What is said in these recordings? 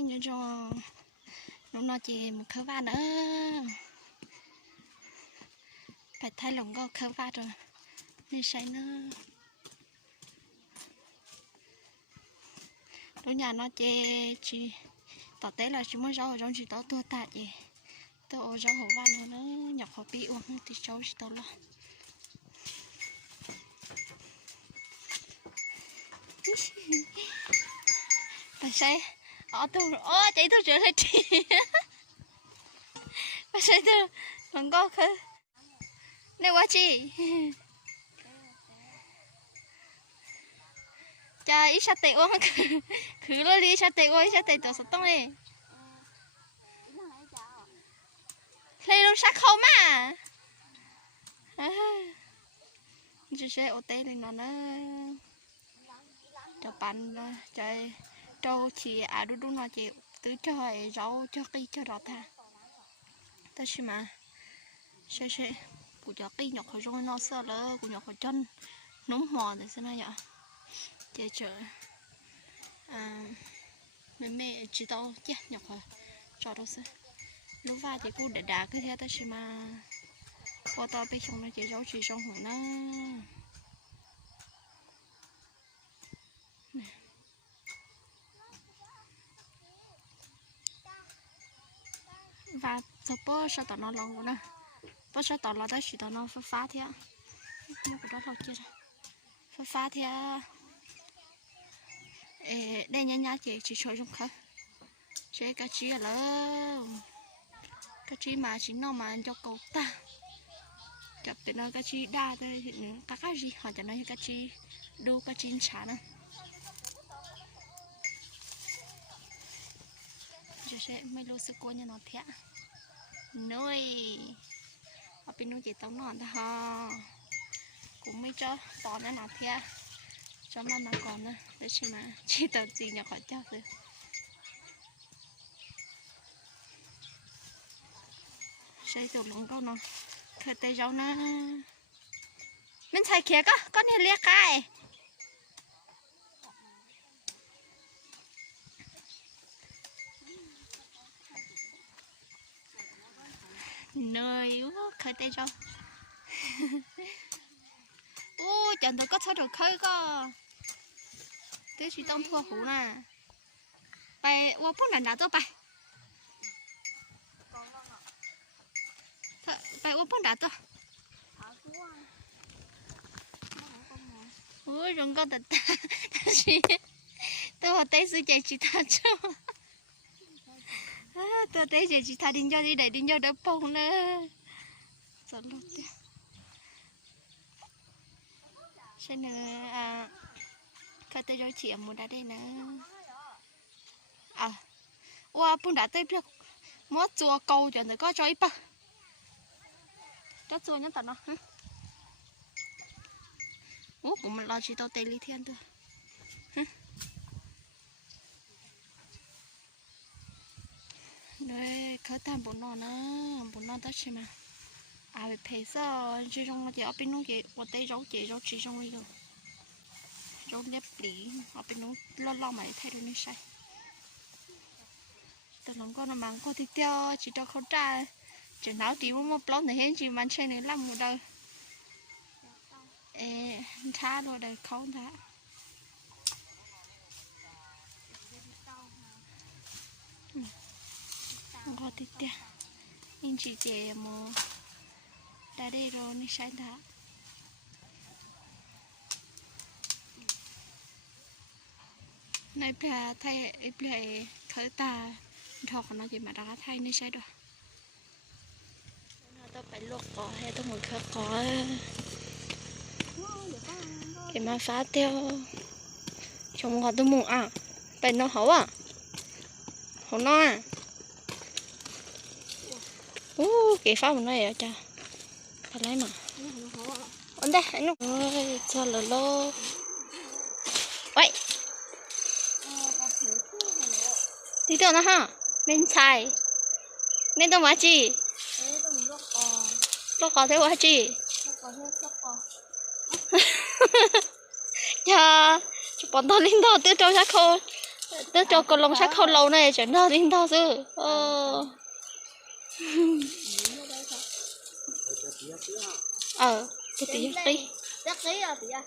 như cho nó chỉ một khớp va nữa phải thay lòng go khớp va rồi nên say nữa đôi nhà nó chê chỉ tỏ té là chỉ muốn rau ở trong chỉ tỏ tua tạt gì tôi rau hổ van nó nhập họ bị uống thì cháu chỉ tao lo phải say tôi chạy tôi trở lại chị phải say tôi còn có khơi nếu quá chị cha ít sát tệ uống khứ lo đi sát tệ uống sát tệ tổ sốt tông này lấy luôn sát không mà chỉ sẽ ô tê lên nó nữa cho bạn chơi trâu chỉ đúng nó chỉ tứ trời rau cho cây cho đọt ha ta chỉ mà sẽ của cho cây nhọc hồi rồi nó sợ lỡ của nhọc hồi chân nóng mò thì sẽ nói vậy chơi chờ mẹ chỉ tao chứ nhọc hồi cho đâu sẽ lúc va thì cô để đá cứ thế ta chỉ mà qua tao bây xong nó chỉ rau chỉ trong hồ nó và sắp bữa sao tao nó lòng rồi nè bữa sao tao nó đã chỉ tao nó phá thế nhưng cũng đó lâu chưa rồi phá thế đây nhá chỉ chơi trong khơi chơi cá chi là cá chi mà chính nó mà cho cậu ta chụp từ nó cá chi đa tới cá gì họ cho nó cá chi đu cá chi chả nữa giờ sẽ mấy lô sữa cua như nó thế nuôi ở bên nuôi chỉ tao ngon thôi cũng mấy cho bò nó nào thế cho nó còn nữa để xem mà chỉ tao gì nhỏ khỏi cho rồi xây tổ lồng câu nó khơi tây rau nó mình xài kia con này liếc cái nơi khơi tây rau chẳng tôi có sao được khơi cơ thế chỉ tông thua hủ nè bài qua bốn lần đã tôi bài bài qua bốn đã tôi rừng con ta gì tôi vào tay sư chạy chỉ ta cho tôi tay chạy chỉ ta đi cho đi để đi cho đỡ bông nữa rồi lót đi xem nữa khai tôi cho chị một đã đây nữa qua bốn đã tới biết mót chùa câu cho người có cho ít ba cho chùa nhá tao nó của mình lo chỉ tao tê lý thiên thôi đấy khởi tham bốn non tất nhiên mà về phải sao chỉ trong nó ở bênนู้นchị ở đây rau chỉ trong đây rồi rau nếp lì ở bênนู้นlo mà thay đổi như sai tao lòng con nó mang con thịt tiêu chỉ cho không tra chỉ nấu tí một lon này hết chỉ mang chơi này làm một đời tha rồi đời không tha con thịt tiêu nhưng chỉ để một đã đây rồi như sai tha này bây thay bây khởi ta thọ nó chỉ mà đã thay như sai rồi tôi phải luộc cỏ hay tôi muốn khởi cỏ thì mà phá theo trong ngõ tôi muốn phải nó hấu hấu nó cái phá một này ở cha phải lấy mà ổn đây anh nó cho lỡ lô vậy đi đâu nó ha bên trái nên tôi nói gì lo có thế quá chị dạ chụp bọn tôi lên đó tự trâu chắc khô Tớ cho con lông sắc không lâu này chẳng đâu đến đâu chứ. Cái tí tí. Rất tí à tí à.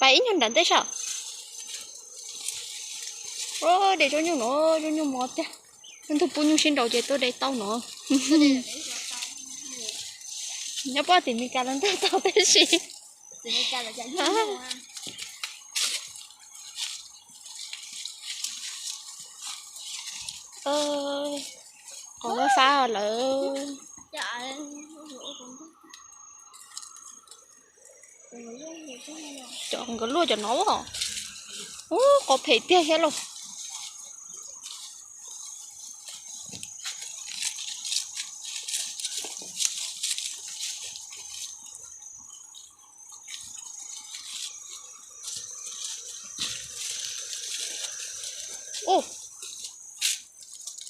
Vậy nhân đánh tới sao? Để cho nhau một chứ. Nên tôi bún nhau xin đầu chơi tôi để tao nữa. Nhớ bao thì mình cả lần tới tao tới gì? Thì mình cả là chạy nhau à. Còn cái phá rồi lỡ. Dạ. Chọn cái lúa cho nó hả? Có thể tia hết luôn.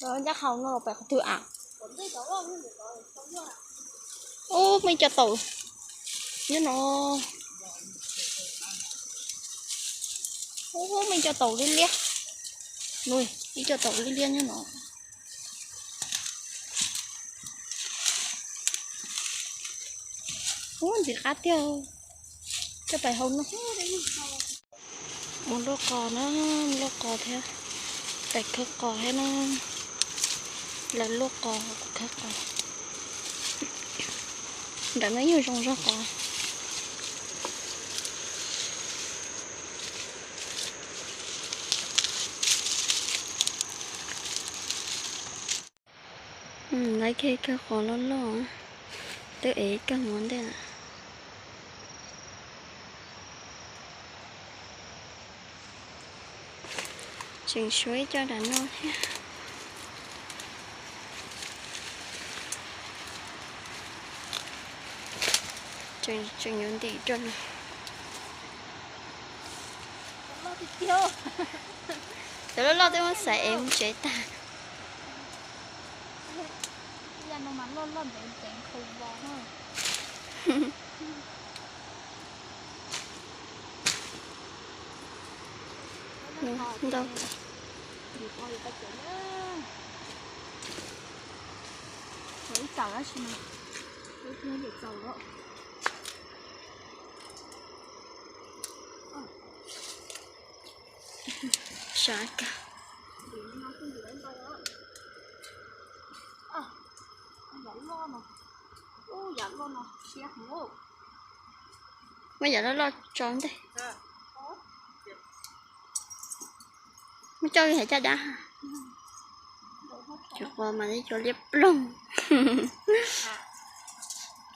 Rồi chắc không nó phải tự ảo. Mình cho tàu. Nhớ nó. Mình cho tàu lên liếc. Nuôi, đi cho tàu lên liên nhớ nó. Gì khác theo. Cho phải hôn nó. Một lô cò nó, một lô cò theo. Bạch khớp cò hay nó. Là lô cò của khớp cò. Đã mấy nhiều trong ra cò. Lấy cái khó lớn lo. Tôi ấy các món đây nè. Chỉnh suối cho đã ngon ha. Chỉnh những tí cho nó. Tớ lo tới mất sẽ em chế ta. Nó mắn luôn để chén khùng bò thôi. Đâu. Thấy cào á xin mà. Nó để cào đó. Sáng cả. Dẫn luôn mà. Xếp ngô. Bây giờ nó lo tròn đây. Mới cho cái cha đã. Cho con mà đi cho liếp lông.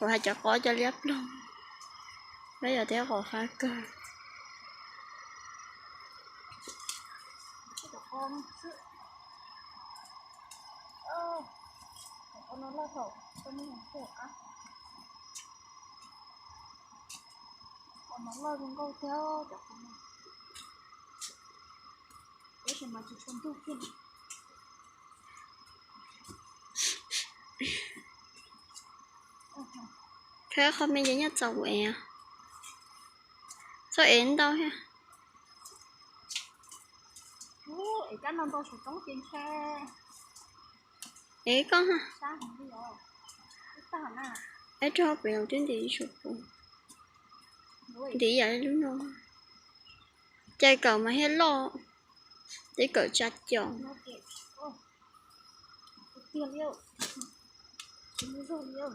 Rồi hai cho có cho liếp lông. Bây giờ theo có phá cơ. Con nó lo thổ. Con nó làm khổ á. Còn nó lo con câu theo chắc không. Để cho mà chỉ con thu kia. Thế không bây giờ nhất dầu ẻ. Sao ến đâu ha? Ế chắc nó tôi sẽ trống trên xe. Ế con ha? Sao không bây giờ? Sao hả nè? Ế cho bèo trên tí sụp bụng. Tí vậy đúng không? Chơi cậu mà hết lo. Tí cậu chặt chọn. Tiền yêu. Tiền dùng yêu.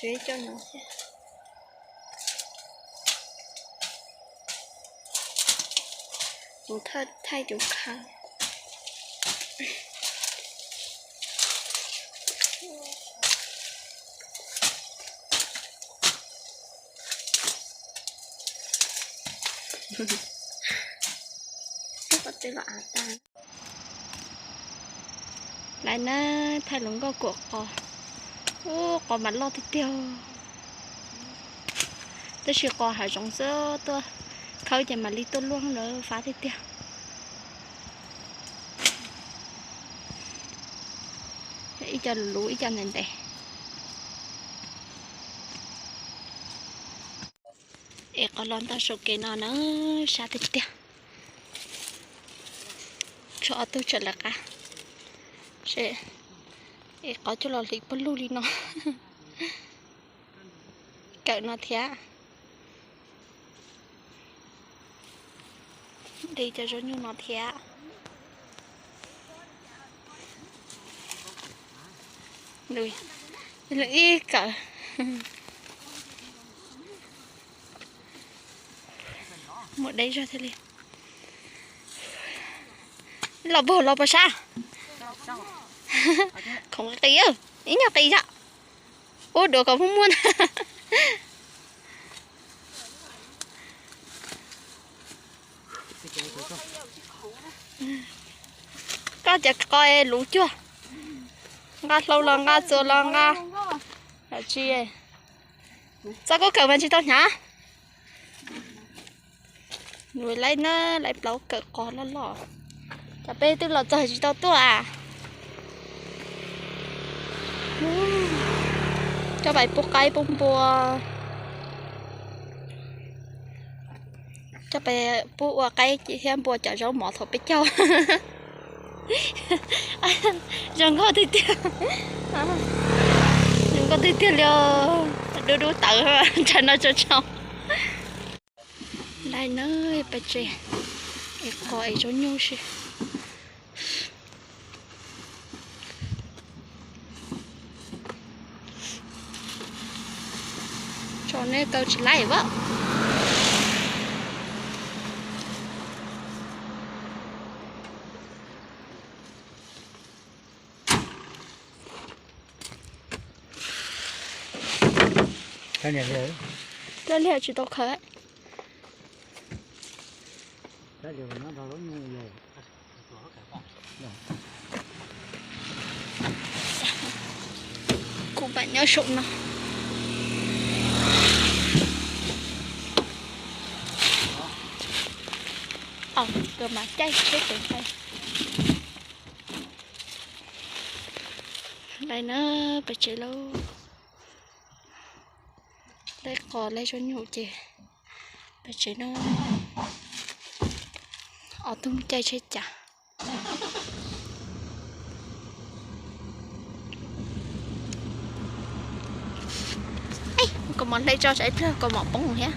Suy cho nó xem. Một thay chỗ khăn. Có tên là ta. Lại nó thay lũng có cuộc cò. Có mặt lo thịt tiêu. tôi chỉ có hai trong số tôi khâu cho mà đi tôi luôn nữa phá thế tiêu ít cho lũ ít cho nền tẻ ê có lon ta số cái nó xa thế tiêu cho tôi trở lại cả sẽ ê có cho lon lịch bớt lui nó cậu nó thế đi cho giống như nó thế rồi lưỡi cả một đây ra thế liền lò bò sao không cái kia ý nhau cái gì ô đồ còn không muốn có chả coi lú chưa ngã lâu là ngã giờ là ngã là chi ấy sao có cờ mà chị tao nhá người lấy nó lấy lâu cờ con nó lỏ chả bé tức là trời chị tao tua à cho bài buộc cây bông bùa cho bài buộc cây chị xem bùa chở rau mỏ thổi bé châu đừng có đi tiêu đừng có đi tiêu liều đu tự cho nó cho trong đây nơi bà trẻ coi cho nhau xí cho nên câu chỉ lại vợ cái này rồi lên liệu chỉ tao khởi cái điều nó đâu lớn như vậy cũng bạn nhớ sụng nó cơ mà cháy chết rồi đây đây nó phải chạy lâu đây còn lấy cho nhủ chị phải chạy nó ở tung chạy chết chả ấy còn món đây cho chạy còn món bóng hả